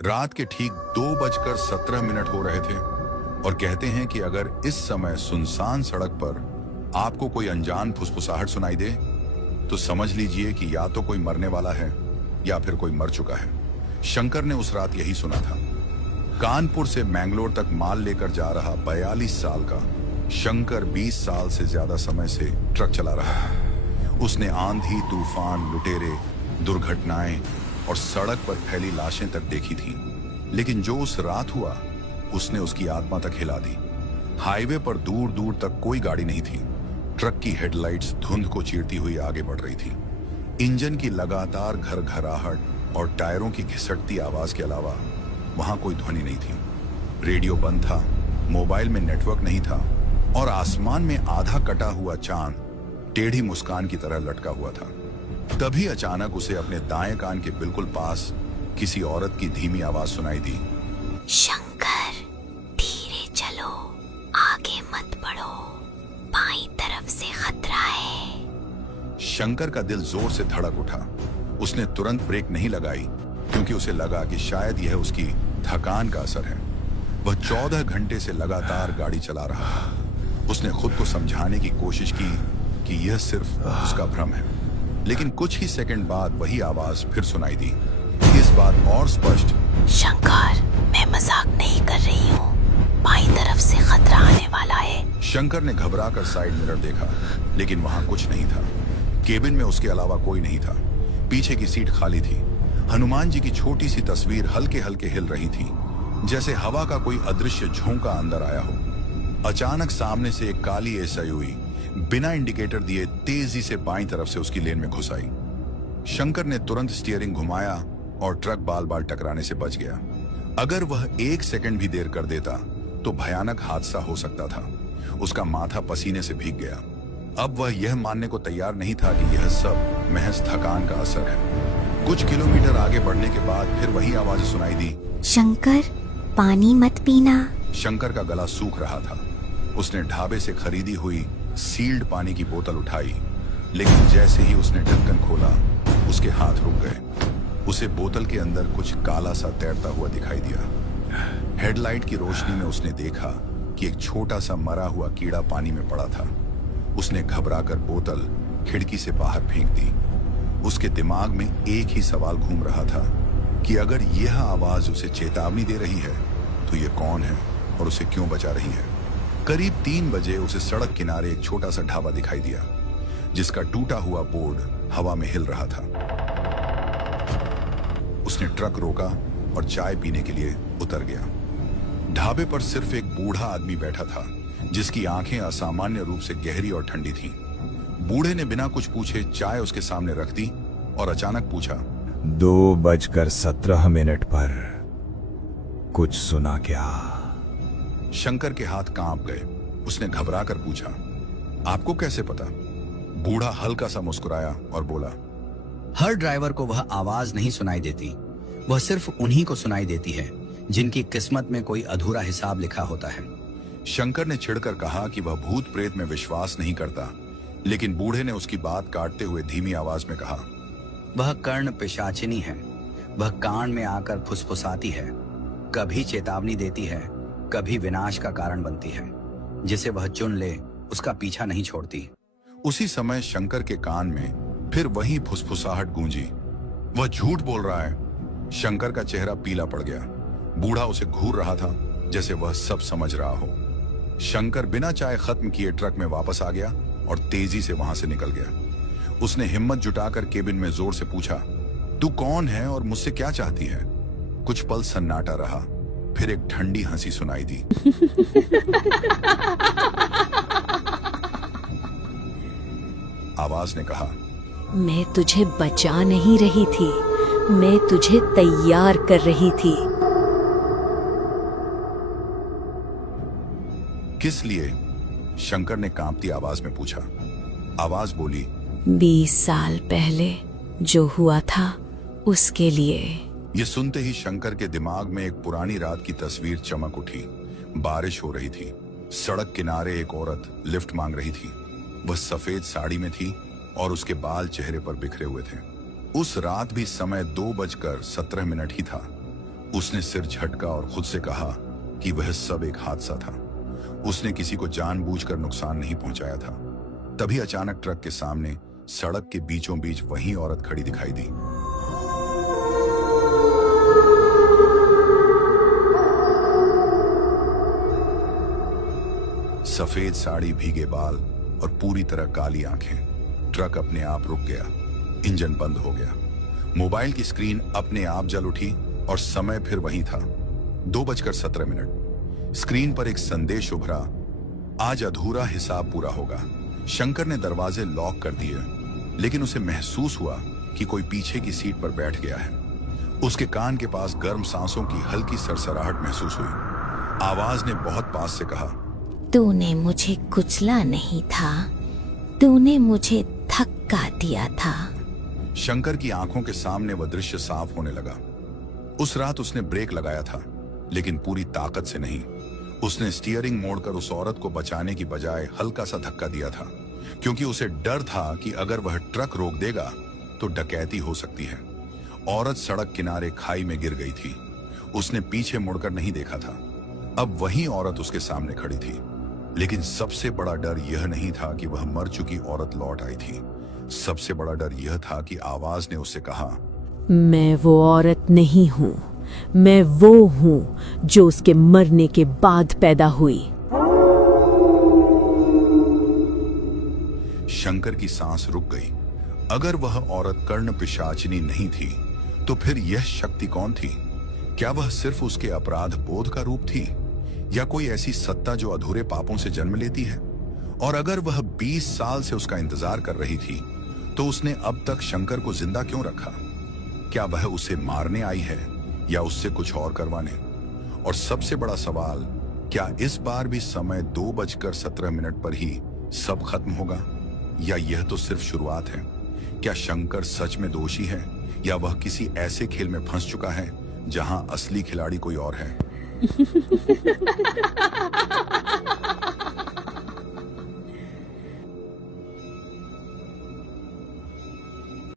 रात के ठीक 2:17 हो रहे थे और कहते हैं कि अगर इस समय सुनसान सड़क पर आपको कोई अनजान फुसफुसाहट सुनाई दे तो समझ लीजिए कि या तो कोई मरने वाला है या फिर कोई मर चुका है। शंकर ने उस रात यही सुना था। कानपुर से मैंगलोर तक माल लेकर जा रहा 42 साल का शंकर 20 साल से ज्यादा समय से ट्रक चला रहा था। उसने आंधी, तूफान, लुटेरे, दुर्घटनाएं और सड़क पर फैली लाशें तक देखी थी, लेकिन जो उस रात हुआ उसने उसकी आत्मा तक हिला दी। हाईवे पर दूर दूर तक कोई गाड़ी नहीं थी। ट्रक की हेडलाइट्स धुंध को चीरती हुई आगे बढ़ रही थी। इंजन की लगातार घरघराहट और टायरों की घिसटती आवाज के अलावा वहां कोई ध्वनि नहीं थी। रेडियो बंद था, मोबाइल में नेटवर्क नहीं था और आसमान में आधा कटा हुआ चांद टेढ़ी मुस्कान की तरह लटका हुआ था। तभी अचानक उसे अपने दाएं कान के बिल्कुल पास किसी औरत की धीमी आवाज सुनाई दी। शंकर, धीरे चलो, आगे मत बढ़ो, बाईं तरफ से खतरा है। शंकर का दिल जोर से धड़क उठा। उसने तुरंत ब्रेक नहीं लगाई क्योंकि उसे लगा कि शायद यह उसकी थकान का असर है। वह 14 घंटे से लगातार गाड़ी चला रहा था। उसने खुद को समझाने की कोशिश की कि यह सिर्फ उसका भ्रम है, लेकिन कुछ ही सेकंड बाद वही आवाज फिर सुनाई दी, इस बार और स्पष्ट। शंकर, मैं मजाक नहीं कर रही हूँ, बाईं तरफ से खतरा आने वाला है। शंकर ने घबराकर साइड मिरर देखा, लेकिन वहां कुछ नहीं था। केबिन में उसके अलावा कोई नहीं था। पीछे की सीट खाली थी। हनुमान जी की छोटी सी तस्वीर हल्के हल्के हिल रही थी, जैसे हवा का कोई अदृश्य झोंका अंदर आया हो। अचानक सामने से एक काली एसयूवी बिना इंडिकेटर दिए तेजी से बाईं तरफ से उसकी लेन में घुस आई। शंकर ने तुरंत स्टीयरिंग घुमाया और ट्रक बाल बाल टकराने से बच गया। अगर वह 1 सेकंड भी देर कर देता तो भयानक हादसा हो सकता था। उसका माथा पसीने से भीग गया। अब वह यह मानने को तैयार नहीं था कि यह सब महज थकान का असर है। कुछ किलोमीटर आगे बढ़ने के बाद फिर वही आवाज सुनाई दी। शंकर, पानी मत पीना। शंकर का गला सूख रहा था। उसने ढाबे से खरीदी हुई सील्ड पानी की बोतल उठाई, लेकिन जैसे ही उसने ढक्कन खोला उसके हाथ रुक गए। उसे बोतल के अंदर कुछ काला सा तैरता हुआ दिखाई दिया। हेडलाइट की रोशनी में उसने देखा कि एक छोटा सा मरा हुआ कीड़ा पानी में पड़ा था। उसने घबराकर बोतल खिड़की से बाहर फेंक दी। उसके दिमाग में एक ही सवाल घूम रहा था कि अगर यह आवाज उसे चेतावनी दे रही है तो ये कौन है और उसे क्यों बचा रही है। करीब 3 बजे उसे सड़क किनारे एक छोटा सा ढाबा दिखाई दिया, जिसका टूटा हुआ बोर्ड हवा में हिल रहा था। उसने ट्रक रोका और चाय पीने के लिए उतर गया। ढाबे पर सिर्फ एक बूढ़ा आदमी बैठा था, जिसकी आंखें असामान्य रूप से गहरी और ठंडी थीं। बूढ़े ने बिना कुछ पूछे चाय उसके सामने रख दी और अचानक पूछा, 2:17 पर कुछ सुना क्या? शंकर के हाथ कांप गए। उसने घबराकर पूछा, आपको कैसे पता? बूढ़ा हल्का सा मुस्कुराया और बोला, हर ड्राइवर को वह आवाज नहीं सुनाई देती। वह सिर्फ उन्हीं को सुनाई देती है जिनकी किस्मत में कोई अधूरा हिसाब लिखा होता है। शंकर ने चिढ़कर कहा कि वह भूत प्रेत में विश्वास नहीं करता, लेकिन बूढ़े ने उसकी बात काटते हुए धीमी आवाज में कहा, वह कर्ण पिशाचिनी है। वह कान में आकर फुसफुसाती है, कभी चेतावनी देती है, कभी विनाश का कारण बनती है। जिसे वह चुन ले उसका पीछा नहीं छोड़ती। उसी समय शंकर के कान में फिर वही फुसफुसाहट गूंजी, वह झूठ बोल रहा है। शंकर का चेहरा पीला पड़ गया। बूढ़ा उसे घूर रहा था जैसे वह सब समझ रहा हो। शंकर बिना चाय खत्म किए ट्रक में वापस आ गया और तेजी से वहां से निकल गया। उसने हिम्मत जुटाकर केबिन में जोर से पूछा, तू कौन है और मुझसे क्या चाहती है? कुछ पल सन्नाटा रहा, फिर एक ठंडी हंसी सुनाई दी। आवाज ने कहा, मैं तुझे बचा नहीं रही थी, मैं तुझे तैयार कर रही थी। किस लिए? शंकर ने कांपती आवाज में पूछा। आवाज बोली, 20 साल पहले जो हुआ था उसके लिए। ये सुनते ही शंकर के दिमाग में एक पुरानी रात की तस्वीर चमक उठी। बारिश हो रही थी। सड़क किनारे एक औरत लिफ्ट मांग रही थी। वह सफेद साड़ी में थी और उसके बाल चेहरे पर बिखरे हुए थे। उस रात भी समय 2:17 ही था। उसने सिर झटका और खुद से कहा कि वह सब एक हादसा था। उसने किसी को जानबूझकर नुकसान नहीं पहुंचाया था। तभी अचानक ट्रक के सामने सड़क के बीचों बीच वही औरत खड़ी दिखाई दी। सफेद साड़ी, भीगे बाल और पूरी तरह काली आंखें। ट्रक अपने आप रुक गया, इंजन बंद हो गया, मोबाइल की स्क्रीन अपने आप जल उठी और समय फिर वही था, 2:17। स्क्रीन पर एक संदेश उभरा, आज अधूरा हिसाब पूरा होगा। शंकर ने दरवाजे लॉक कर दिए, लेकिन उसे महसूस हुआ कि कोई पीछे की सीट पर बैठ गया है। उसके कान के पास गर्म सांसों की हल्की सरसराहट महसूस हुई। आवाज ने बहुत पास से कहा, तूने मुझे कुचला नहीं था, तूने मुझे धक्का दिया था। शंकर की आंखों के सामने वह दृश्य साफ होने लगा। उस रात उसने ब्रेक लगाया था, लेकिन पूरी ताकत से नहीं। उसने स्टीयरिंग मोड़कर उस औरत को बचाने की बजाय हल्का सा धक्का दिया था, क्योंकि उसे डर था कि अगर वह ट्रक रोक देगा तो डकैती हो सकती है। औरत सड़क किनारे खाई में गिर गई थी। उसने पीछे मुड़कर नहीं देखा था। अब वही औरत उसके सामने खड़ी थी, लेकिन सबसे बड़ा डर यह नहीं था कि वह मर चुकी औरत लौट आई थी। सबसे बड़ा डर यह था कि आवाज ने उससे कहा, मैं वो औरत नहीं हूँ, मैं वो हूँ जो उसके मरने के बाद पैदा हुई। शंकर की सांस रुक गई। अगर वह औरत कर्ण पिशाचिनी नहीं थी, तो फिर यह शक्ति कौन थी? क्या वह सिर्फ उसके अपराध बोध का रूप थी, या कोई ऐसी सत्ता जो अधूरे पापों से जन्म लेती है? और अगर वह 20 साल से उसका इंतजार कर रही थी, तो उसने अब तक शंकर को जिंदा क्यों रखा? क्या वह उसे मारने आई है या उससे कुछ और करवाने? और सबसे बड़ा सवाल, क्या इस बार भी समय 2:17 पर ही सब खत्म होगा, या यह तो सिर्फ शुरुआत है? क्या शंकर सच में दोषी है, या वह किसी ऐसे खेल में फंस चुका है जहां असली खिलाड़ी कोई और है?